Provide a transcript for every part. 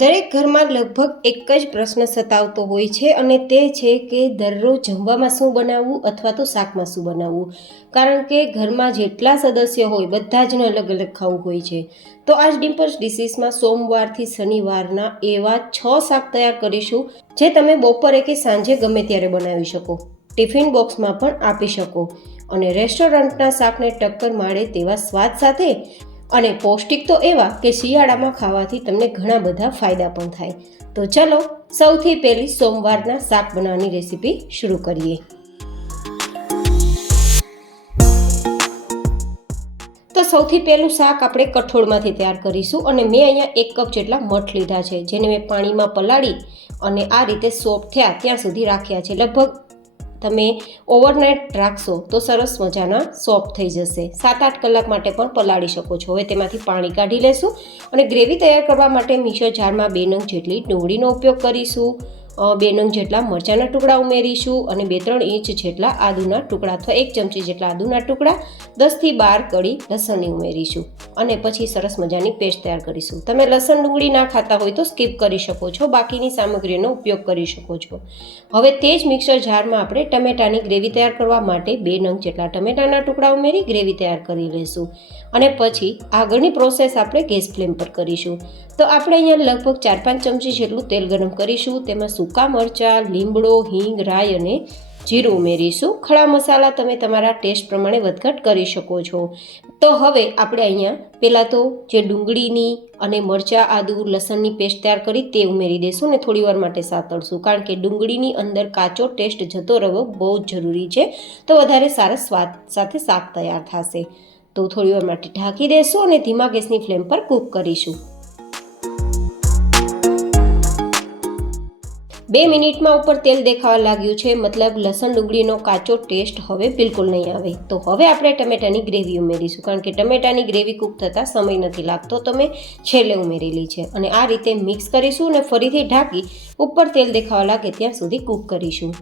દરેક ઘરમાં લગભગ એક જ પ્રશ્ન સતાવતો હોય છે અને તે છે કે દરરોજ જમવામાં શું બનાવવું અથવા તો શાકમાં શું બનાવવું. કારણ કે ઘરમાં જેટલા સદસ્ય હોય બધા જને અલગ અલગ ખાવું હોય છે. તો આજ ડિમ્પલ્સ ડિશીસમાં સોમવારથી શનિવારના એવા 6 શાક તૈયાર કરીશું જે તમે બપોરે કે સાંજે ગમે ત્યારે બનાવી શકો, ટિફિન બોક્સમાં પણ આપી શકો અને રેસ્ટોરન્ટના શાકને ટક્કર મારે તેવા સ્વાદ સાથે અને પૌષ્ટિક તો એવા કે શિયાળામાં ખાવાથી તમને ઘણા બધા ફાયદા પણ થાય. તો ચલો સૌથી પહેલી સોમવારના શાક બનાવવાની રેસીપી શરૂ કરીએ. તો સૌથી પહેલું શાક આપણે કઠોળમાંથી તૈયાર કરીશું અને મેં અહીંયા 1 કપ જેટલા મઠ લીધા છે, જેને મેં પાણીમાં પલાળી અને આ રીતે સોફ્ટ થયા ત્યાં સુધી રાખ્યા છે. લગભગ તમે ઓવરનાઇટ રાખશો તો સરસ મજાના સોફ્ટ થઈ જશે. 7-8 કલાક માટે પણ પલાળી શકો છો. હવે તેમાંથી પાણી કાઢી લેશું અને ગ્રેવી તૈયાર કરવા માટે મિક્સર જારમાં 2 નંગ જેટલી ડુંગળીનો ઉપયોગ કરીશું, 2 નંગ જેટલા મરચાંના ટુકડા ઉમેરીશું અને 2-3 ઇંચ જેટલા આદુના ટુકડા અથવા 1 ચમચી જેટલા આદુના ટુકડા, 10 થી 12 કળી લસણની ઉમેરીશું અને પછી સરસ મજાની પેસ્ટ તૈયાર કરીશું. તમે લસણ ડુંગળી ના ખાતા હોય તો સ્કીપ કરી શકો છો, બાકીની સામગ્રીનો ઉપયોગ કરી શકો છો. હવે તે જ મિક્સર જારમાં આપણે ટમેટાની ગ્રેવી તૈયાર કરવા માટે 2 નંગ જેટલા ટમેટાના ટુકડા ઉમેરી ગ્રેવી તૈયાર કરી લઈશું અને પછી આગળની પ્રોસેસ આપણે ગેસ ફ્લેમ પર કરીશું. તો આપણે અહીંયા લગભગ 4-5 ચમચી જેટલું તેલ ગરમ કરીશું. તેમાં સૂકા મરચાં, લીમડો, હિંગ, રાઈ અને જીરું ઉમેરીશું. ખડા મસાલા તમે તમારા ટેસ્ટ પ્રમાણે વધઘટ કરી શકો છો. તો હવે આપણે અહીંયા પહેલાં તો જે ડુંગળીની અને મરચાં, આદુ, લસણની પેસ્ટ તૈયાર કરી તે ઉમેરી દઈશું અને થોડી વાર માટે સાતળશું, કારણ કે ડુંગળીની અંદર કાચો ટેસ્ટ જતો રહેવો બહુ જ જરૂરી છે. તો વધારે સારા સ્વાદ સાથે શાક તૈયાર થશે. તો થોડી વાર માટે ઢાંકી દઈશું અને ધીમા ગેસની ફ્લેમ પર કૂક કરીશું. 2 મિનિટમાં ઉપર તેલ દેખાવા લાગ્યું છે, મતલબ લસણ ડુંગળીનો કાચો ટેસ્ટ હવે બિલકુલ નહીં આવે. તો હવે આપણે ટમેટાની ગ્રેવી ઉમેરીશું, કારણ કે ટમેટાની ગ્રેવી કૂક થતાં સમય નથી લાગતો, તમે છેલ્લે ઉમેરેલી છે. અને આ રીતે મિક્સ કરીશું અને ફરીથી ઢાંકી ઉપર તેલ દેખાવા લાગે ત્યાં સુધી કૂક કરીશું.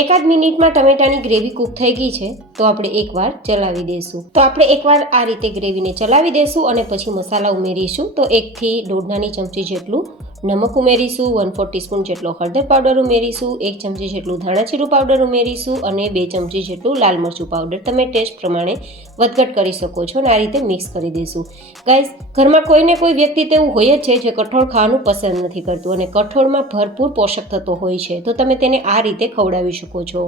એકાદ મિનિટમાં ટમેટાની ગ્રેવી કૂક થઈ ગઈ છે, તો આપણે એકવાર ચલાવી દઈશું. તો આપણે એકવાર આ રીતે ગ્રેવીને ચલાવી દઈશું અને પછી મસાલા ઉમેરીશું. તો 1 થી 1.5 નાની ચમચી જેટલું નમક ઉમેરીશું, 1/4 ટીસ્પૂન જેટલો હળદર પાવડર ઉમેરીશું, 1 ચમચી જેટલું ધાણાજીરું પાવડર ઉમેરીશું અને 2 ચમચી જેટલું લાલ મરચું પાવડર. તમે ટેસ્ટ પ્રમાણે વધઘટ કરી શકો છો અને આ રીતે મિક્સ કરી દઈશું. ગાઈઝ, ઘરમાં કોઈને કોઈ વ્યક્તિ તેવું હોય જ છે જે કઠોળ ખાવાનું પસંદ નથી કરતું અને કઠોળમાં ભરપૂર પોષક તત્વો હોય છે, તો તમે તેને આ રીતે ખવડાવી શકો છો.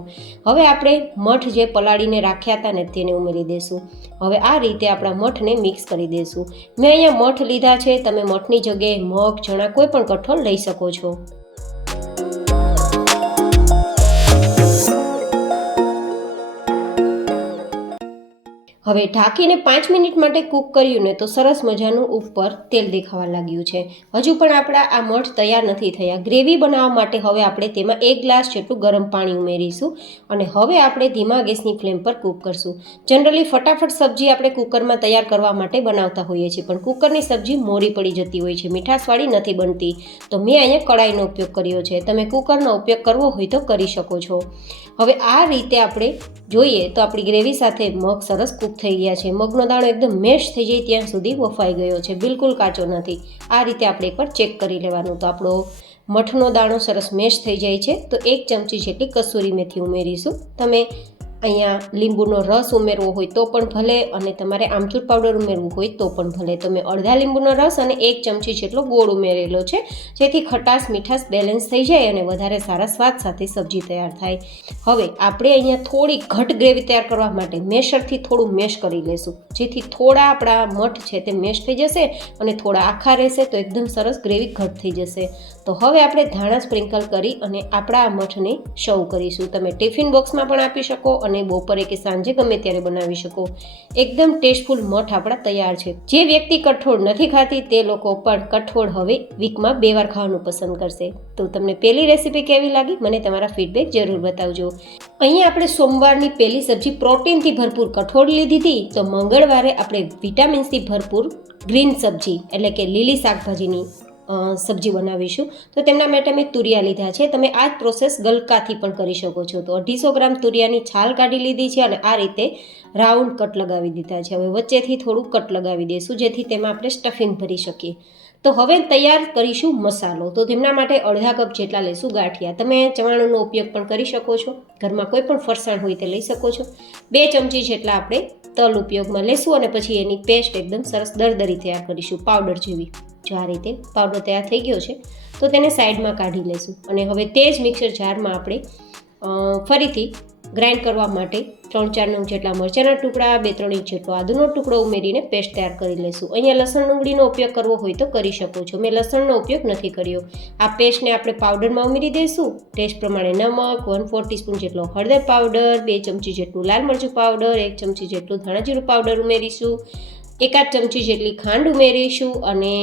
હવે આપણે મઠ જે પલાળીને રાખ્યા હતા ને તેને ઉમેરી દઈશું. હવે આ રીતે આપણા મઠને મિક્સ કરી દઈશું. મેં અહીંયા મઠ લીધા છે, તમે મઠની જગ્યાએ મગ, ચણા કોઈ પણ કઠોળ લઈ શકો છો. હવે ઢાંકીને 5 મિનિટ માટે કૂક કર્યું ને તો સરસ મજાનું ઉપર તેલ દેખાવા લાગ્યું છે. હજુ પણ આપણા આ મઠ તૈયાર નથી થયા. ગ્રેવી બનાવવા માટે હવે આપણે તેમાં 1 ગ્લાસ જેટલું ગરમ પાણી ઉમેરીશું અને હવે આપણે ધીમા ગેસની ફ્લેમ પર કૂક કરશું. જનરલી ફટાફટ સબ્જી આપણે કુકરમાં તૈયાર કરવા માટે બનાવતા હોઈએ છીએ, પણ કુકરની સબ્જી મોરી પડી જતી હોય છે, મીઠાશવાળી નથી બનતી. તો મેં અહીંયા કડાઈનો ઉપયોગ કર્યો છે. તમે કુકરનો ઉપયોગ કરવો હોય તો કરી શકો છો. હવે આ રીતે આપણે જોઈએ તો આપણી ગ્રેવી સાથે મગ સરસ કૂક થઈ ગયા છે. મગનો દાણો એકદમ મેશ થઈ જાય ત્યાં સુધી બફાઈ ગયો છે, બિલકુલ કાચો નથી. આ રીતે આપણે એકવાર ચેક કરી લેવાનું. તો આપણો મઠનો દાણો સરસ મેશ થઈ જાય છે. તો 1 ચમચી જેટલી કસૂરી મેથી ઉમેરીશું. તમે અહીંયા લીંબુનો રસ ઉમેરવો હોય તો પણ ભલે અને તમારે આમચૂર પાવડર ઉમેરવું હોય તો પણ ભલે. તો મેં અડધા લીંબુનો રસ અને 1 ચમચી જેટલો ગોળ ઉમેરેલો છે, જેથી ખટાશ મીઠાશ બેલેન્સ થઈ જાય અને વધારે સારા સ્વાદ સાથે સબ્જી તૈયાર થાય. હવે આપણે અહીંયા થોડી ઘટ ગ્રેવી તૈયાર કરવા માટે મેશરથી થોડું મેશ કરી લઈશું, જેથી થોડા આપણા મઠ છે તે મેશ થઈ જશે અને થોડા આખા રહેશે તો એકદમ સરસ ગ્રેવી ઘટ થઈ જશે. તો હવે આપણે ધાણા સ્પ્રિંકલ કરી અને આપણા આ મઠને સર્વ કરીશું. તમે ટિફિન બોક્સમાં પણ આપી શકો અને બપોરે કે સાંજે ગમે ત્યારે બનાવી શકો. એકદમ ટેસ્ટફુલ મઠ આપણા તૈયાર છે. જે વ્યક્તિ કઠોળ નથી ખાતી તે લોકો પણ કઠોળ હવે વીકમાં 2 વાર ખાવાનું પસંદ કરશે. તો તમને પહેલી રેસીપી કેવી લાગી મને તમારા ફીડબેક જરૂર બતાવજો. અહીંયા આપણે સોમવારની પહેલી સબ્જી પ્રોટીનથી ભરપૂર કઠોળ લીધી હતી, તો મંગળવારે આપણે વિટામિન્સથી ભરપૂર ગ્રીન સબ્જી એટલે કે લીલી શાકભાજીની સબ્જી બનાવીશું. તો તેમના માટે મેં તુરિયા લીધા છે. તમે આ જ પ્રોસેસ ગલકાથી પણ કરી શકો છો. તો 250 ગ્રામ તુરિયાની છાલ કાઢી લીધી છે અને આ રીતે રાઉન્ડ કટ લગાવી દીધા છે. હવે વચ્ચેથી થોડું કટ લગાવી દઈશું જેથી તેમાં આપણે સ્ટફિંગ ભરી શકીએ. તો હવે તૈયાર કરીશું મસાલો. તો તેમના માટે અડધા કપ જેટલા લઈશું ગાંઠિયા. તમે ચવાણુંનો ઉપયોગ પણ કરી શકો છો. ઘરમાં કોઈ પણ ફરસાણ હોય તે લઈ શકો છો. 2 ચમચી જેટલા આપણે તલ ઉપયોગમાં લેશું અને પછી એની પેસ્ટ એકદમ સરસ દરદરી તૈયાર કરીશું, પાવડર જેવી. જો આ રીતે પાવડર તૈયાર થઈ ગયો છે તો તેને સાઈડમાં કાઢી લેશું. અને હવે તે જ મિક્સર જારમાં આપણે ફરીથી ગ્રાઇન્ડ કરવા માટે 3-4 નંગ જેટલા મરચાંના ટુકડા, 2-3 ઇંચ જેટલો આદુનો ટુકડો ઉમેરીને પેસ્ટ તૈયાર કરી લેશું. અહીંયા લસણ ડુંગળીનો ઉપયોગ કરવો હોય તો કરી શકો છો. મેં લસણનો ઉપયોગ નથી કર્યો. આ પેસ્ટને આપણે પાવડરમાં ઉમેરી દઈશું. ટેસ્ટ પ્રમાણે નમક, 1/4 ટીસ્પૂન જેટલો હળદર પાવડર, 2 ચમચી જેટલું લાલ મરચું પાવડર, 1 ચમચી જેટલું ધાણા જીરું પાવડર ઉમેરીશું, 1 ચમચી જેટલી ખાંડ ઉમેરીશું અને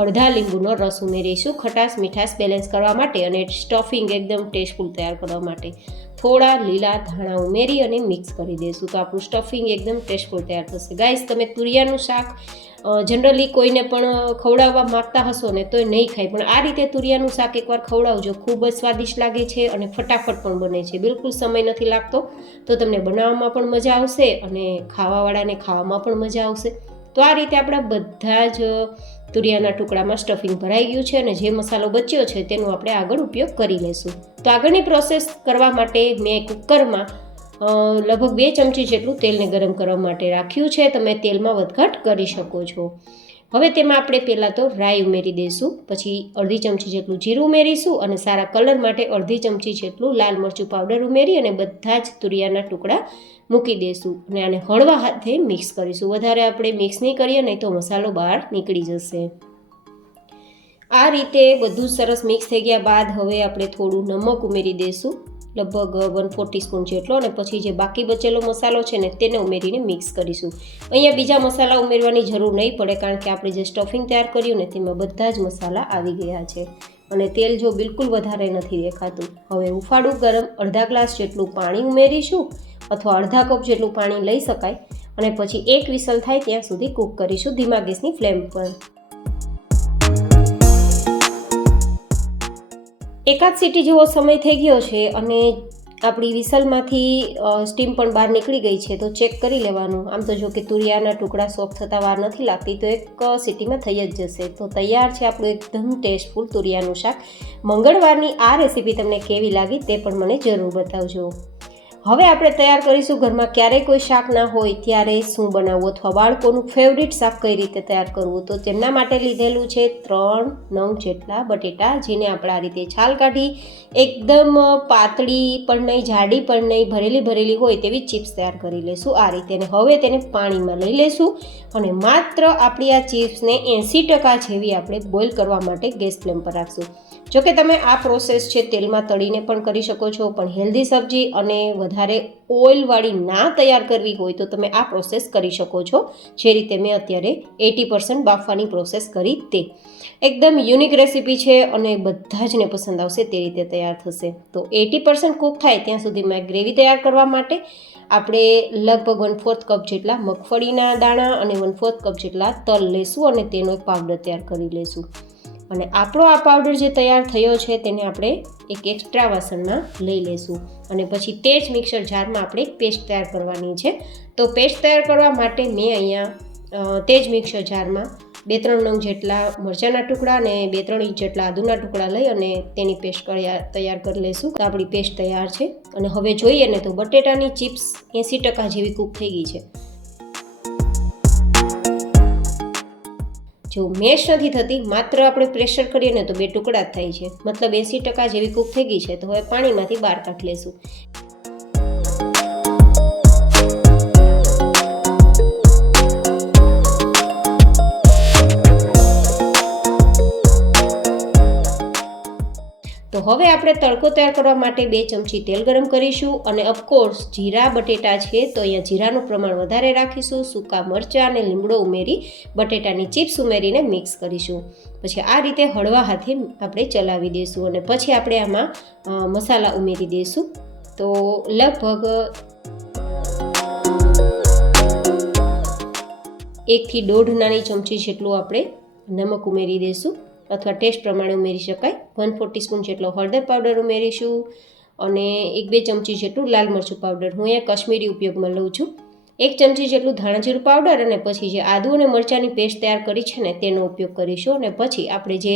અડધા લીંબુનો રસ ઉમેરીશું ખટાશ મીઠાશ બેલેન્સ કરવા માટે અને સ્ટફિંગ એકદમ ટેસ્ટફુલ તૈયાર કરવા માટે. થોડા લીલા ધાણા ઉમેરી અને મિક્સ કરી દઈશું તો આપણું સ્ટફિંગ એકદમ ટેસ્ટફુલ તૈયાર થશે. ગાઈસ, તમે તુરિયાનું શાક જનરલી કોઈને પણ ખવડાવવા માગતા હશો ને તો નહીં ખાય, પણ આ રીતે તુરિયાનું શાક એકવાર ખવડાવજો. ખૂબ જ સ્વાદિષ્ટ લાગે છે અને ફટાફટ પણ બને છે. બિલકુલ સમય નથી લાગતો. તો તમને બનાવવામાં પણ મજા આવશે અને ખાવાવાળાને ખાવામાં પણ મજા આવશે. તો આ રીતે આપણા બધા જ તુરિયાના ટુકડામાં સ્ટફિંગ ભરાઈ ગયું છે અને જે મસાલો બચ્યો છે તેનો આપણે આગળ ઉપયોગ કરી લઈશું. તો આગળની પ્રોસેસ કરવા માટે મેં કુકરમાં લગભગ 2 ચમચી જેટલું તેલને ગરમ કરવા માટે રાખ્યું છે. તમે તેલમાં વધઘટ કરી શકો છો. હવે તેમાં આપણે પહેલાં તો રાઈ ઉમેરી દઈશું, પછી અડધી ચમચી જેટલું જીરું ઉમેરીશું અને સારા કલર માટે અડધી ચમચી જેટલું લાલ મરચું પાવડર ઉમેરી અને બધા જ તુરિયાના ટુકડા મૂકી દઈશું અને આને હળવા હાથે મિક્સ કરીશું. વધારે આપણે મિક્સ નહીં કરીએ નહીં તો મસાલો બહાર નીકળી જશે. આ રીતે બધું સરસ મિક્સ થઈ ગયા બાદ હવે આપણે થોડું નમક ઉમેરી દઈશું, લગભગ 1/4 ટીસ્પૂન જેટલો, અને પછી જે બાકી બચેલો મસાલો છે ને તેને ઉમેરીને મિક્સ કરીશું. અહીંયા બીજા મસાલા ઉમેરવાની જરૂર નહીં પડે કારણ કે આપણે જે સ્ટફિંગ તૈયાર કર્યું ને તેમાં બધા જ મસાલા આવી ગયા છે અને તેલ જો બિલકુલ વધારે નથી દેખાતું. હવે ઉફાળું ગરમ અડધા ગ્લાસ જેટલું પાણી ઉમેરીશું અથવા અડધા કપ જેટલું પાણી લઈ શકાય અને પછી 1 વિસલ થાય ત્યાં સુધી કૂક કરીશું ધીમા ગેસની ફ્લેમ પર. એકાદ સીટી જેવો સમય થઈ ગયો છે અને આપણી વિસલમાંથી સ્ટીમ પણ બહાર નીકળી ગઈ છે. તો ચેક કરી લેવાનું. આમ તો જો કે તુરિયાના ટુકડા સોફ્ટ થતા વાર નથી લાગતી, તો 1 સીટીમાં થઈ જ જશે. તો તૈયાર છે આપણું એકદમ ટેસ્ટફુલ તુરિયાનું શાક. મંગળવારની આ રેસીપી તમને કેવી લાગી તે પણ મને જરૂર બતાવજો. હવે આપણે તૈયાર કરીશું ઘરમાં ક્યારેય કોઈ શાક ના હોય ત્યારે શું બનાવવું અથવા બાળકોનું ફેવરિટ શાક કઈ રીતે તૈયાર કરવું. તો તેમના માટે લીધેલું છે 3 નંગ જેટલા બટેટા, જેને આપણે આ રીતે છાલ કાઢી એકદમ પાતળી પણ નહીં જાડી પણ નહીં ભરેલી હોય તેવી ચિપ્સ તૈયાર કરી લઈશું આ રીતે. અને હવે તેને પાણીમાં લઈ લઈશું અને માત્ર આપણી આ ચિપ્સને 80% જેવી આપણે બોઇલ કરવા માટે ગેસ ફ્લેમ પર રાખશું. જોકે તમે આ પ્રોસેસ છે તેલમાં તળીને પણ કરી શકો છો, પણ હેલ્ધી સબ્જી અને વધારે ઓઇલવાળી ના તૈયાર કરવી હોય તો તમે આ પ્રોસેસ કરી શકો છો, જે રીતે મેં અત્યારે 80% બાફવાની પ્રોસેસ કરી તે. એકદમ યુનિક રેસીપી છે અને બધા જને પસંદ આવશે તે રીતે તૈયાર થશે. તો 80% કૂક થાય ત્યાં સુધીમાં ગ્રેવી તૈયાર કરવા માટે આપણે લગભગ 1/4 કપ જેટલા મગફળીના દાણા અને 1/4 કપ જેટલા તલ લઈશું અને તેનો એક પાવડર તૈયાર કરી લઈશું. અને આપણો આ પાવડર જે તૈયાર થયો છે તેને આપણે એક એક્સ્ટ્રા વાસણમાં લઈ લઈશું અને પછી તે જ મિક્સર જારમાં આપણે પેસ્ટ તૈયાર કરવાની છે. તો પેસ્ટ તૈયાર કરવા માટે મેં અહીંયા તે જ મિક્સર જારમાં 2-3 નંગ જેટલા મરચાંના ટુકડા અને 2-3 ઇંચ જેટલા આદુના ટુકડા લઈ અને તેની પેસ્ટ તૈયાર કરી લઈશું. તો આપણી પેસ્ટ તૈયાર છે અને હવે જોઈએ ને તો બટેટાની ચિપ્સ 80% જેવી કૂક થઈ ગઈ છે. જો મેશ નથી થતી, માત્ર આપણે પ્રેશર કરીએ ને તો 2 ટુકડા જ થાય છે, મતલબ 80% જેવી કૂક થઈ ગઈ છે. તો હવે પાણીમાંથી બહાર કાઢી લઈશું. તો હવે આપણે તડકો તૈયાર કરવા માટે 2 ચમચી તેલ ગરમ કરીશું અને ઓફકોર્સ જીરા બટેટા છે તો અહીંયા જીરાનું પ્રમાણ વધારે રાખીશું. સૂકા મરચાં અને લીમડો ઉમેરી બટેટાની ચિપ્સ ઉમેરીને મિક્સ કરીશું. પછી આ રીતે હળવા હાથે આપણે ચલાવી દઈશું અને પછી આપણે આમાં મસાલા ઉમેરી દઈશું. તો લગભગ 1 થી 1.5 નાની ચમચી જેટલું આપણે નમક ઉમેરી દઈશું અથવા ટેસ્ટ પ્રમાણે ઉમેરી શકાય. 1/4 ટીસ્પૂન જેટલો હળદર પાવડર ઉમેરીશું અને 1-2 ચમચી જેટલું લાલ મરચું પાવડર. હું અહીંયા કશ્મીરી ઉપયોગમાં લઉં છું. 1 ચમચી જેટલું ધાણા જીરું પાવડર અને પછી જે આદુ અને મરચાંની પેસ્ટ તૈયાર કરી છે ને તેનો ઉપયોગ કરીશું. અને પછી આપણે જે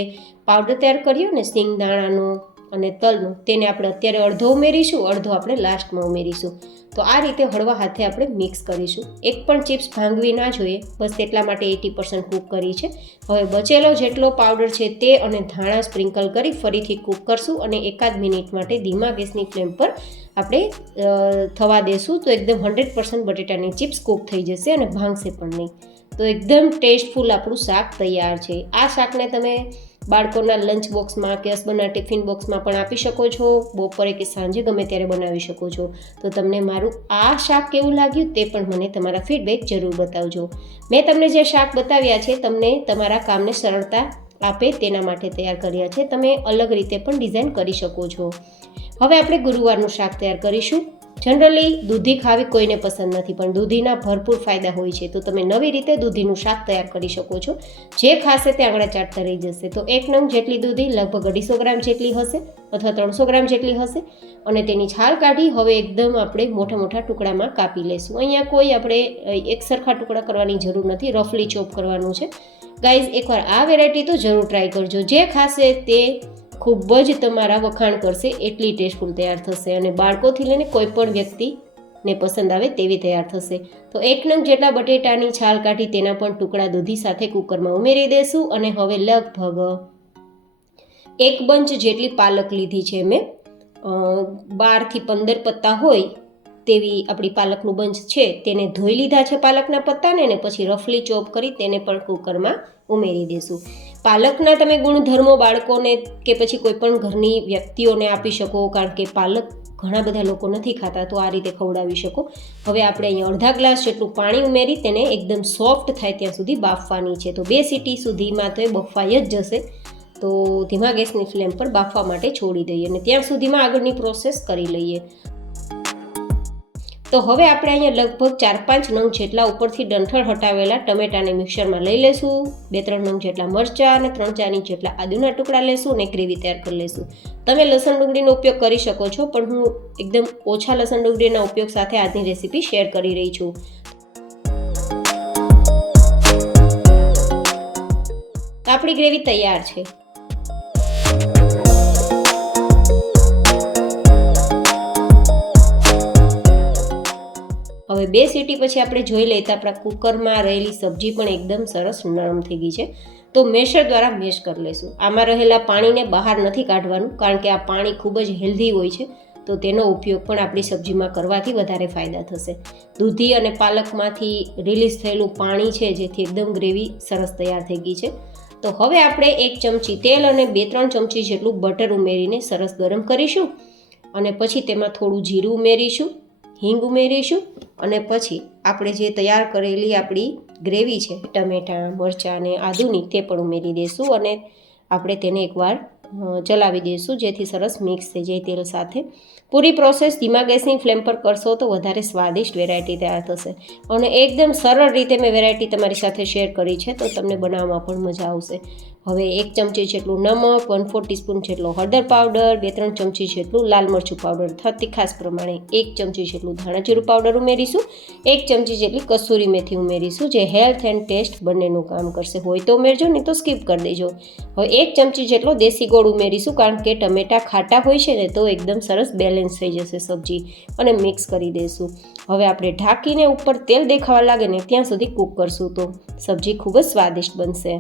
પાવડર તૈયાર કર્યો ને સિંગ દાણાનો અને તલનું, તેને આપણે અત્યારે અડધો ઉમેરીશું, અડધો આપણે લાસ્ટમાં ઉમેરીશું. તો આ રીતે હળવા હાથે આપણે મિક્સ કરીશું. એક પણ ચિપ્સ ભાંગવી ના જોઈએ, બસ તેટલા માટે 80% કૂક કરી છે. હવે બચેલો જેટલો પાવડર છે તે અને ધાણા સ્પ્રિંકલ કરી ફરીથી કૂક કરશું અને 1 મિનિટ માટે ધીમા ગેસની ફ્લેમ પર આપણે થવા દેશું. તો એકદમ 100% બટેટાની ચિપ્સ કૂક થઈ જશે અને ભાંગશે પણ નહીં. તો એકદમ ટેસ્ટફુલ આપણું શાક તૈયાર છે. આ શાકને તમે બાળકોના લંચ બોક્સમાં કે હસબન્ડના ટિફિન બોક્સમાં પણ આપી શકો છો. બપોરે કે સાંજે ગમે ત્યારે બનાવી શકો છો. તો તમને મારું આ શાક કેવું લાગ્યું તે પણ મને તમારા ફીડબેક જરૂર બતાવજો. મેં તમને જે શાક બતાવ્યા છે તમને તમારા કામને સરળતા આપે તેના માટે તૈયાર કર્યા છે. તમે અલગ રીતે પણ ડિઝાઇન કરી શકો છો. હવે આપણે ગુરુવારનું શાક તૈયાર કરીશું. જનરલી દૂધી ખાવી કોઈને પસંદ નથી, પણ દૂધીના ભરપૂર ફાયદા હોય છે. તો તમે નવી રીતે દૂધીનું શાક તૈયાર કરી શકો છો. જે ખાશે તે આંગળા ચાટતા રહી જશે. તો 1 નંગ જેટલી દૂધી લગભગ 250 ગ્રામ જેટલી હશે અથવા 300 ગ્રામ જેટલી હશે અને તેની છાલ કાઢી હવે એકદમ આપણે મોટા મોટા ટુકડામાં કાપી લઈશું. અહીંયા કોઈ આપણે એક સરખા ટુકડા કરવાની જરૂર નથી, રફલી ચોપ કરવાનું છે. ગાઈઝ, એકવાર આ વેરાયટી તો જરૂર ટ્રાય કરજો. જે ખાશે તે ખૂબ જ તમારા વખાણ કરશે, એટલી ટેસ્ટફુલ તૈયાર થશે અને બાળકોથી લઈને કોઈ પણ વ્યક્તિને પસંદ આવે તેવી તૈયાર થશે. તો 1 નંગ જેટલા બટેટાની છાલ કાઢી તેના પણ ટુકડા દૂધી સાથે કુકરમાં ઉમેરી દેશું અને હવે લગભગ 1 બંચ જેટલી પાલક લીધી છે મેં. 12 થી 15 પત્તા હોય તેવી આપણી પાલકનું બંચ છે. તેને ધોઈ લીધા છે પાલકના પત્તાને અને પછી રફલી ચોપ કરી તેને પણ કુકરમાં ઉમેરી દેશું. પાલકના તમે ગુણધર્મો બાળકોને કે પછી કોઈ પણ ઘરની વ્યક્તિઓને આપી શકો, કારણ કે પાલક ઘણા બધા લોકો નથી ખાતા, તો આ રીતે ખવડાવી શકો. હવે આપણે અહીંયા અડધા ગ્લાસ જેટલું પાણી ઉમેરી તેને એકદમ સોફ્ટ થાય ત્યાં સુધી બાફવાની છે. તો 2 સીટી સુધીમાં તો એ બફાઈ જ જશે. તો ધીમા ગેસની ફ્લેમ પર બાફવા માટે છોડી દઈએ અને ત્યાં સુધીમાં આગળની પ્રોસેસ કરી લઈએ. તો હવે આપણે અહીંયા લગભગ 4-5 નંગ જેટલા ઉપરથી ડંઠળ હટાવેલા ટમેટાને મિક્સરમાં લઈ લેશું. 2-3 નંગ જેટલા મરચાં અને 3-4 ઇંચ જેટલા આદુના ટુકડા લેશું અને ગ્રેવી તૈયાર કરી લેશું. તમે લસણ ડુંગળીનો ઉપયોગ કરી શકો છો, પણ હું એકદમ ઓછા લસણ ડુંગળીના ઉપયોગ સાથે આજની રેસીપી શેર કરી રહી છું. આપણી ગ્રેવી તૈયાર છે. હવે 2 સીટી પછી આપણે જોઈ લઈએ તો આપણા કુકરમાં રહેલી સબ્જી પણ એકદમ સરસ નરમ થઈ ગઈ છે. તો મેશર દ્વારા મેશ કરી લઈશું. આમાં રહેલા પાણીને બહાર નથી કાઢવાનું, કારણ કે આ પાણી ખૂબ જ હેલ્ધી હોય છે. તો તેનો ઉપયોગ પણ આપણી સબ્જીમાં કરવાથી વધારે ફાયદા થશે. દૂધી અને પાલકમાંથી રિલીઝ થયેલું પાણી છે, જેથી એકદમ ગ્રેવી સરસ તૈયાર થઈ ગઈ છે. તો હવે આપણે 1 ચમચી તેલ અને 2-3 ચમચી જેટલું બટર ઉમેરીને સરસ ગરમ કરીશું અને પછી તેમાં થોડું જીરું ઉમેરીશું, હિંગ ઉમેરીશું અને પછી આપણે જે તૈયાર કરેલી આપણી ગ્રેવી છે ટમેટાં, મરચાં અને આદુની તે પણ ઉમેરી દઈશું અને આપણે તેને એકવાર ચલાવી દઈશું, જેથી સરસ મિક્સ થઈ જાય તેલ સાથે. પૂરી પ્રોસેસ ધીમા ગેસની ફ્લેમ પર કરશો તો વધારે સ્વાદિષ્ટ વેરાયટી તૈયાર થશે અને એકદમ સરળ રીતે મેં વેરાયટી તમારી સાથે શેર કરી છે, તો તમને બનાવવામાં પણ મજા આવશે. હવે 1 ચમચી જેટલું નમક, 1/4 ટીસ્પૂન જેટલો હળદર પાવડર, 2-3 ચમચી જેટલું લાલ મરચું પાવડર અથવા તીખાસ પ્રમાણે 1 ચમચી જેટલું ધાણા જીરું પાવડર ઉમેરીશું. 1 ચમચી જેટલી કસૂરી મેથી ઉમેરીશું, જે હેલ્થ એન્ડ ટેસ્ટ બંનેનું કામ કરશે. હોય તો ઉમેરજો, નહીં તો સ્કીપ કરી દેજો. હવે 1 ચમચી જેટલો દેશી ગોળ ઉમેરીશું, કારણ કે ટમેટા ખાટા હોય છે ને, તો એકદમ સરસ બેલેન્સ થઈ જશે સબ્જી અને મિક્સ કરી દઈશું. હવે આપણે ઢાંકીને ઉપર તેલ દેખાવા લાગે ને ત્યાં સુધી કૂક કરશું, તો સબ્જી ખૂબ જ સ્વાદિષ્ટ બનશે.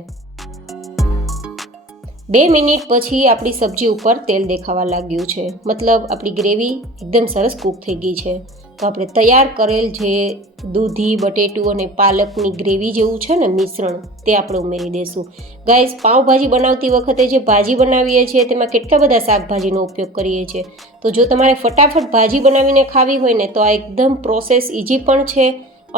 2 મિનિટ પછી આપણી સબ્જી ઉપર તેલ દેખાવા લાગ્યું છે, મતલબ આપણી ગ્રેવી એકદમ સરસ કૂક થઈ ગઈ છે. તો આપણે તૈયાર કરેલ જે દૂધી, બટેટું અને પાલકની ગ્રેવી જેવું છે ને મિશ્રણ, તે આપણે ઉમેરી દઈશું. ગાઈઝ, પાવભાજી બનાવતી વખતે જે ભાજી બનાવીએ છીએ તેમાં કેટલા બધા શાકભાજીનો ઉપયોગ કરીએ છીએ. તો જો તમારે ફટાફટ ભાજી બનાવીને ખાવી હોય ને, તો આ એકદમ પ્રોસેસ ઇઝી પણ છે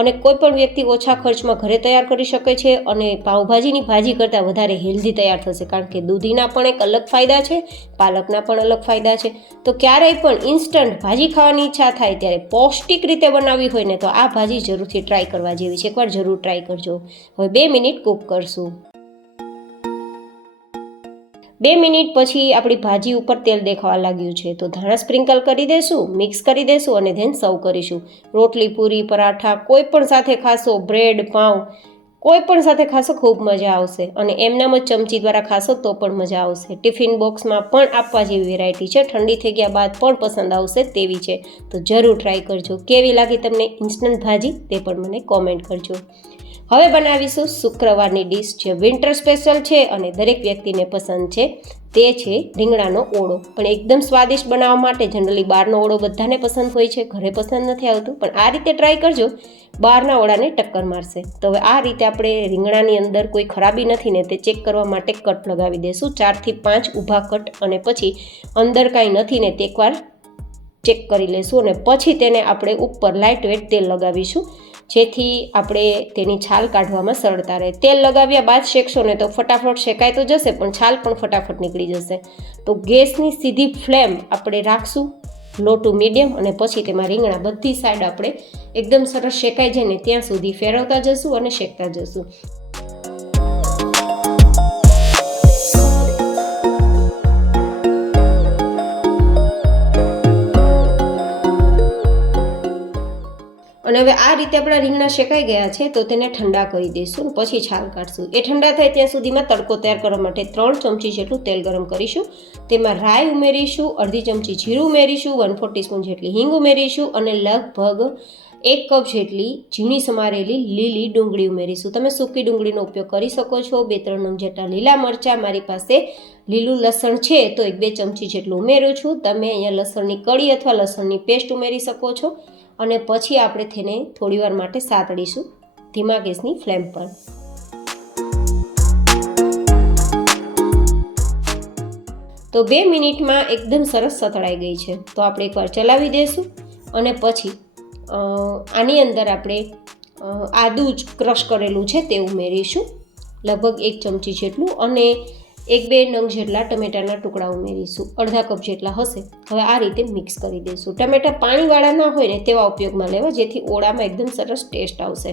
અને કોઈ પણ વ્યક્તિ ઓછા ખર્ચમાં ઘરે તૈયાર કરી શકે છે અને પાવભાજીની ભાજી કરતાં વધારે હેલ્ધી તૈયાર થશે, કારણ કે દૂધીના પણ એક અલગ ફાયદા છે, પાલકના પણ અલગ ફાયદા છે. તો ક્યારેય પણ ઇન્સ્ટન્ટ ભાજી ખાવાની ઈચ્છા થાય ત્યારે પૌષ્ટિક રીતે બનાવવી હોય ને, તો આ ભાજી જરૂરથી ટ્રાય કરવા જેવી છે. એકવાર જરૂર ટ્રાય કરજો. હવે 2 મિનિટ કૂક કરશું. 2 મિનિટ પછી આપણી ભાજી ઉપર તેલ દેખાવા લાગ્યું છે તો ધાણા સ્પ્રિંકલ કરી દેશું, મિક્સ કરી દેશું અને ધેન સર્વ કરીશું. રોટલી, પૂરી, પરાઠા કોઈ પણ સાથે ખાશો, બ્રેડ, પાઉં કોઈ પણ સાથે ખાશો ખૂબ મજા આવશે. અને એમનામ જ ચમચી દ્વારા ખાશો તો પણ મજા આવશે. ટિફિન બોક્સમાં પણ આપવા જેવી વેરાયટી છે, ઠંડી થઈ ગયા બાદ પણ પસંદ આવશે તેવી છે. તો જરૂર ટ્રાય કરજો. કેવી લાગી તમને ઇન્સ્ટન્ટ ભાજી તે પણ મને કોમેન્ટ કરજો. હવે બનાવીશું શુક્રવારની ડીશ જે વિન્ટર સ્પેશિયલ છે અને દરેક વ્યક્તિને પસંદ છે, તે છે રીંગણાનો ઓળો. પણ એકદમ સ્વાદિષ્ટ બનાવવા માટે જનરલી બહારનો ઓળો બધાને પસંદ હોય છે, ઘરે પસંદ નથી આવતું, પણ આ રીતે ટ્રાય કરજો, બહારના ઓળાને ટક્કર મારશે. તો હવે આ રીતે આપણે રીંગણાની અંદર કોઈ ખરાબી નથી ને તે ચેક કરવા માટે કટ લગાવી દઈશું, 4 થી 5 ઊભા કટ, અને પછી અંદર કાંઈ નથી ને તે એકવાર ચેક કરી લઈશું અને પછી તેને આપણે ઉપર લાઇટ વેટ તેલ લગાવીશું, જેથી આપણે તેની છાલ કાઢવામાં સરળતા રહે. તેલ લગાવ્યા બાદ શેકશો ને તો ફટાફટ શેકાઈ તો જશે પણ છાલ પણ ફટાફટ નીકળી જશે. તો ગેસની સીધી ફ્લેમ આપણે રાખશું લો ટુ મીડિયમ, અને પછી તેમાં રીંગણા બધી સાઈડ આપણે એકદમ સરસ શેકાઈ જાય ને ત્યાં સુધી ફેરવતા જશું અને શેકતા જશું. અને હવે આ રીતે આપણા રીંગણા શેકાઈ ગયા છે તો તેને ઠંડા કરી દઈશું, પછી છાલ કાઢશું. એ ઠંડા થાય ત્યાં સુધીમાં તડકો તૈયાર કરવા માટે 3 ચમચી જેટલું તેલ ગરમ કરીશું. તેમાં રાઈ ઉમેરીશું, અડધી ચમચી જીરું ઉમેરીશું, 1/4 ટીસ્પૂન જેટલી હિંગ ઉમેરીશું અને લગભગ 1 કપ જેટલી ઝીણી સમારેલી લીલી ડુંગળી ઉમેરીશું. તમે સૂકી ડુંગળીનો ઉપયોગ કરી શકો છો. 2-3 નંગ જેટલા લીલા મરચાં, મારી પાસે લીલું લસણ છે તો 1-2 ચમચી જેટલું ઉમેરું છું. તમે અહીંયા લસણની કળી અથવા લસણની પેસ્ટ ઉમેરી શકો છો. અને પછી આપણે તેને થોડીવાર માટે સાતળીશું ધીમા ગેસની ફ્લેમ પર. તો 2 મિનિટમાં એકદમ સરસ સતળાઈ ગઈ છે. તો આપણે એકવાર ચલાવી દઈશું અને પછી આની અંદર આપણે આદું જ ક્રશ કરેલું છે તે ઉમેરીશું, લગભગ 1 ચમચી જેટલું, અને 1-2 નંગ જેટલા ટમેટાના ટુકડા ઉમેરીશું, અડધા કપ જેટલા હશે. હવે આ રીતે મિક્સ કરી દઈશું. ટમેટા પાણીવાળા ના હોય ને તેવા ઉપયોગમાં લેવા, જેથી ઓળામાં એકદમ સરસ ટેસ્ટ આવશે.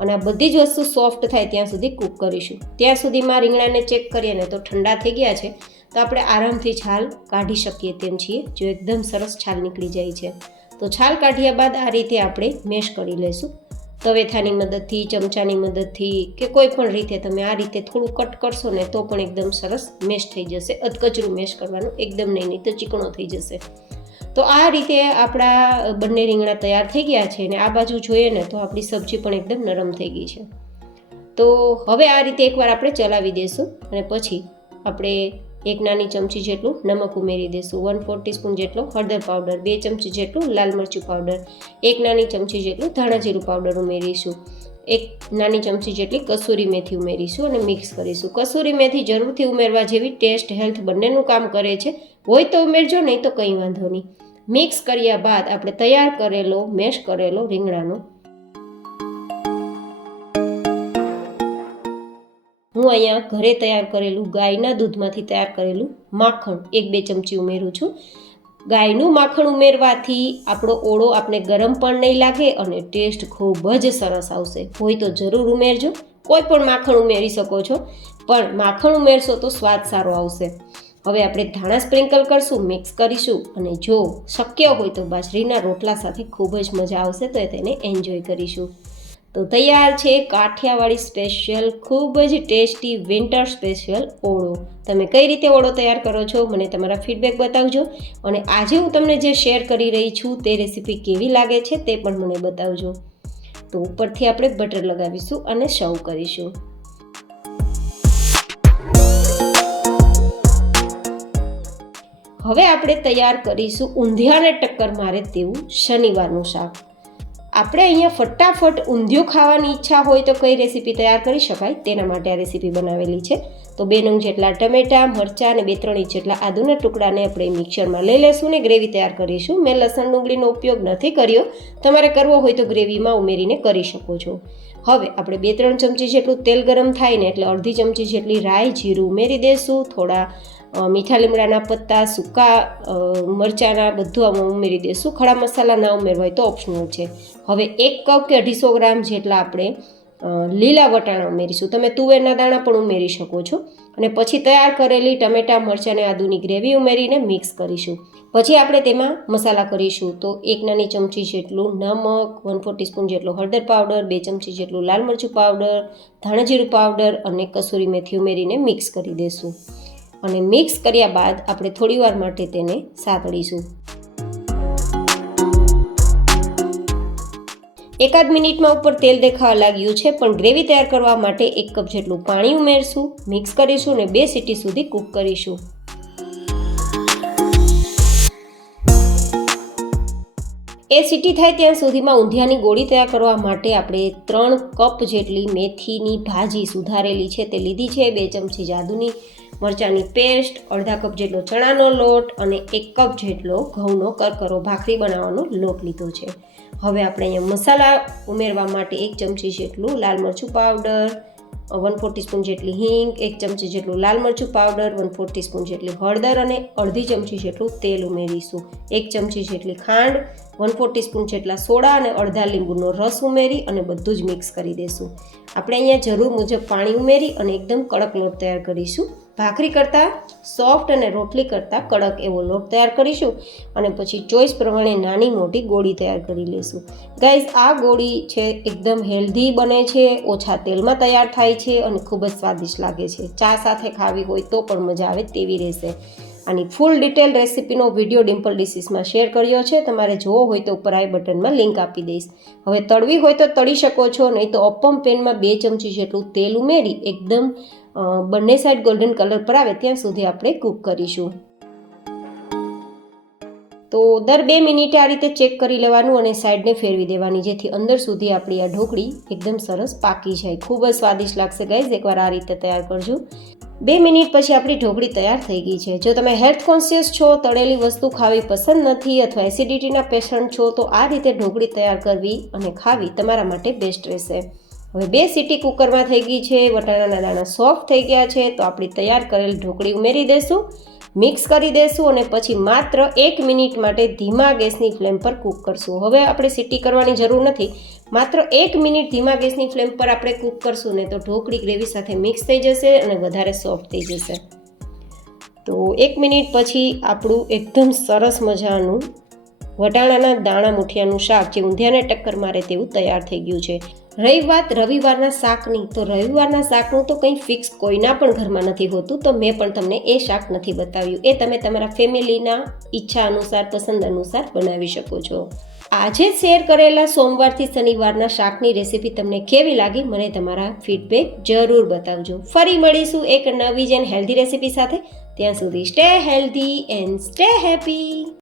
અને આ બધી જ વસ્તુ સોફ્ટ થાય ત્યાં સુધી કૂક કરીશું. ત્યાં સુધીમાં રીંગણાને ચેક કરીએ ને તો ઠંડા થઈ ગયા છે, તો આપણે આરામથી છાલ કાઢી શકીએ તેમ છીએ, જો એકદમ સરસ છાલ નીકળી જાય છે. તો છાલ કાઢ્યા બાદ આ રીતે આપણે મેશ કરી લઈશું. તવેથાની મદદથી, ચમચાની મદદથી કે કોઈ પણ રીતે તમે આ રીતે થોડું કટ કરશો ને તો પણ એકદમ સરસ મેશ થઈ જશે. અધકચરું મેશ કરવાનું, એકદમ નહીં તો ચીકણો થઈ જશે. તો આ રીતે આપણા બંને રીંગણા તૈયાર થઈ ગયા છે અને આ બાજુ જોઈએ ને તો આપણી સબ્જી પણ એકદમ નરમ થઈ ગઈ છે. તો હવે આ રીતે એકવાર આપણે ચલાવી દઈશું અને પછી આપણે 1 નાની ચમચી જેટલું નમક ઉમેરી દઈશું, 1/4 ટીસ્પૂન જેટલો હળદર પાવડર, 2 ચમચી જેટલું લાલ મરચું પાવડર, 1 નાની ચમચી જેટલું ધાણા જીરું પાવડર ઉમેરીશું, 1 નાની ચમચી જેટલી કસૂરી મેથી ઉમેરીશું અને મિક્સ કરીશું. કસૂરી મેથી જરૂરથી ઉમેરવા જેવી, ટેસ્ટ હેલ્થ બંનેનું કામ કરે છે. હોય તો ઉમેરજો, નહીં તો કંઈ વાંધો નહીં. મિક્સ કર્યા બાદ આપણે તૈયાર કરેલો મેશ કરેલો રીંગણાનો, હું અહીંયા ઘરે તૈયાર કરેલું ગાયના દૂધમાંથી તૈયાર કરેલું માખણ 1-2 ચમચી ઉમેરું છું. ગાયનું માખણ ઉમેરવાથી આપણો ઓળો આપણે ગરમ પણ નહીં લાગે અને ટેસ્ટ ખૂબ જ સરસ આવશે. હોય તો જરૂર ઉમેરજો, કોઈ પણ માખણ ઉમેરી શકો છો, પણ માખણ ઉમેરશો તો સ્વાદ સારો આવશે. હવે આપણે ધાણા સ્પ્રિંકલ કરશું, મિક્સ કરીશું અને જો શક્ય હોય તો બાજરીના રોટલા સાથે ખૂબ જ મજા આવશે, તો તેને એન્જોય કરીશું. તો તૈયાર છે કાઠિયાવાડી સ્પેશિયલ, ખૂબ જ ટેસ્ટી વિન્ટર સ્પેશિયલ ઓળો. તમે કઈ રીતે ઓળો તૈયાર કરો છો મને તમારા ફીડબેક બતાવજો. અને આજે હું તમને જે શેર કરી રહી છું તે રેસીપી કેવી લાગે છે તે પણ મને બતાવજો. તો ઉપરથી આપણે બટર લગાવીશું અને સર્વ કરીશું. હવે આપણે તૈયાર કરીશું ઊંધિયાને ટક્કર મારે તેવું શનિવારનું શાક. આપણે અહીંયા ફટાફટ ઊંધિયું ખાવાની ઈચ્છા હોય તો કઈ રેસીપી તૈયાર કરી શકાય તેના માટે આ રેસીપી બનાવેલી છે. તો 2 નંગ જેટલા ટમેટાં, મરચાં અને 2-3 ઇંચ જેટલા આદુના ટુકડાને આપણે મિક્સરમાં લઈ લઈશું ને ગ્રેવી તૈયાર કરીશું. મેં લસણ ડુંગળીનો ઉપયોગ નથી કર્યો, તમારે કરવો હોય તો ગ્રેવીમાં ઉમેરીને કરી શકો છો. હવે આપણે 2-3 ચમચી જેટલું તેલ ગરમ થાય ને એટલે અડધી ચમચી જેટલી રાઈ, જીરું ઉમેરી દઈશું. થોડા મીઠા લીમડાના પત્તા, સૂકા મરચાંના બધું આમાં ઉમેરી દઈશું. ખડા મસાલા ના ઉમેરવા હોય તો ઓપ્શનલ છે. હવે 1 કપ કે 250 ગ્રામ જેટલા આપણે લીલા વટાણા ઉમેરીશું. તમે તુવેરના દાણા પણ ઉમેરી શકો છો. અને પછી તૈયાર કરેલી ટમેટાં, મરચાં અને આદુની ગ્રેવી ઉમેરીને મિક્સ કરીશું. પછી આપણે તેમાં મસાલા કરીશું. તો 1 નાની ચમચી જેટલું નમક, 1/4 ટીસ્પૂન જેટલો હળદર પાવડર, 2 ચમચી જેટલું લાલ મરચું પાવડર, ધાણા જીરું પાવડર અને કસૂરી મેથી ઉમેરીને મિક્સ કરી દઈશું. અને મિક્સ કર્યા બાદ આપણે થોડીવાર માટે તેને સાતળીશું. 1 મિનિટમાં ઉપર તેલ દેખાવા લાગ્યું છે, પણ ગ્રેવી તૈયાર કરવા માટે 1 કપ જેટલું પાણી ઉમેરશું, મિક્સ કરીશું અને 2 સીટી સુધી કૂક કરીશું. એ સીટી થાય ત્યાં સુધીમાં ઊંધિયાની ગોળી તૈયાર કરવા માટે આપણે 3 કપ જેટલી મેથીની ભાજી સુધારેલી છે તે લીધી છે, 2 ચમચી જાદુની મરચાંની પેસ્ટ, અડધા કપ જેટલો ચણાનો લોટ અને 1 કપ જેટલો ઘઉંનો કરકરો ભાખરી બનાવવાનો લોટ લીધો છે. હવે આપણે અહીંયા મસાલા ઉમેરવા માટે 1 ચમચી જેટલું લાલ મરચું પાવડર, 1/4 ટીસ્પૂન જેટલી હિંગ, 1 ચમચી જેટલું લાલ મરચું પાવડર, 1/4 ટીસ્પૂન જેટલી હળદર અને અડધી ચમચી જેટલું તેલ ઉમેરીશું. 1 ચમચી જેટલી ખાંડ, 1/4 ટીસ્પૂન જેટલા સોડા અને અડધા લીંબુનો રસ ઉમેરી અને બધું જ મિક્સ કરી દઈશું. આપણે અહીંયા જરૂર મુજબ પાણી ઉમેરી અને એકદમ કડક લોટ તૈયાર કરીશું. ભાખરી કરતાં સોફ્ટ અને રોટલી કરતાં કડક એવો લોટ તૈયાર કરીશું અને પછી ચોઈસ પ્રમાણે નાની મોટી ગોળી તૈયાર કરી લઈશું. ગાઈઝ, આ ગોળી છે એકદમ હેલ્ધી બને છે, ઓછા તેલમાં તૈયાર થાય છે અને ખૂબ જ સ્વાદિષ્ટ લાગે છે. ચા સાથે ખાવી હોય તો પણ મજા આવે તેવી રહેશે. આની ફૂલ ડિટેલ રેસીપીનો વિડીયો ડિમ્પલ ડિશીસમાં શેર કર્યો છે. તમારે જોવો હોય તો ઉપર આઈ બટનમાં લિંક આપી દઈશ. હવે તળવી હોય તો તળી શકો છો, નહીં તો અપમ પેનમાં 2 ચમચી જેટલું તેલ ઉમેરી એકદમ બંને સાઈડ ગોલ્ડન કલર પર આવે ત્યાં સુધી આપણે કૂક કરીશું. તો દર 2 મિનિટે આ રીતે ચેક કરી લેવાનું અને સાઈડને ફેરવી દેવાની, જેથી અંદર સુધી આપણી આ ઢોકળી એકદમ સરસ પાકી જાય. ખૂબ જ સ્વાદિષ્ટ લાગશે ગાઈઝ, એકવાર આ રીતે તૈયાર કરજો. 2 મિનિટ પછી આપણી ઢોકળી તૈયાર થઈ ગઈ છે. જો તમે હેલ્થ કોન્શિયસ છો, તળેલી વસ્તુ ખાવી પસંદ નથી અથવા એસિડિટીના પેશન્ટ છો, તો આ રીતે ઢોકળી તૈયાર કરવી અને ખાવી તમારા માટે બેસ્ટ રહેશે. હવે 2 સીટી કુકરમાં થઈ ગઈ છે, વટાણાના દાણા સોફ્ટ થઈ ગયા છે, તો આપણી તૈયાર કરેલ ઢોકળી ઉમેરી દઈશું, મિક્સ કરી દઈશું અને પછી માત્ર 1 મિનિટ માટે ધીમા ગેસની ફ્લેમ પર કૂક કરશું. હવે આપણે સીટી કરવાની જરૂર નથી, માત્ર 1 મિનિટ ધીમા ગેસની ફ્લેમ પર આપણે કૂક કરશું ને તો ઢોકળી ગ્રેવી સાથે મિક્સ થઈ જશે અને વધારે સોફ્ટ થઈ જશે. તો 1 મિનિટ પછી આપણું એકદમ સરસ મજાનું વટાણાના દાણા મુઠિયાનું શાક જે ઊંધિયાને ટક્કર મારે તેવું તૈયાર થઈ ગયું છે. રહી વાત રવિવારના શાકની, તો રવિવારના શાકનું તો કંઈ ફિક્સ કોઈના પણ ઘરમાં નથી હોતું, તો મેં પણ તમને એ શાક નથી બતાવ્યું. એ તમે તમારા ફેમિલીના ઈચ્છા અનુસાર, પસંદ અનુસાર બનાવી શકો છો. આજે શેર કરેલા સોમવારથી શનિવારના શાકની રેસીપી તમને કેવી લાગી મને તમારા ફીડબેક જરૂર બતાવજો. ફરી મળીશું એક નવી જ એન્ડ હેલ્ધી રેસીપી સાથે. ત્યાં સુધી stay healthy and stay happy.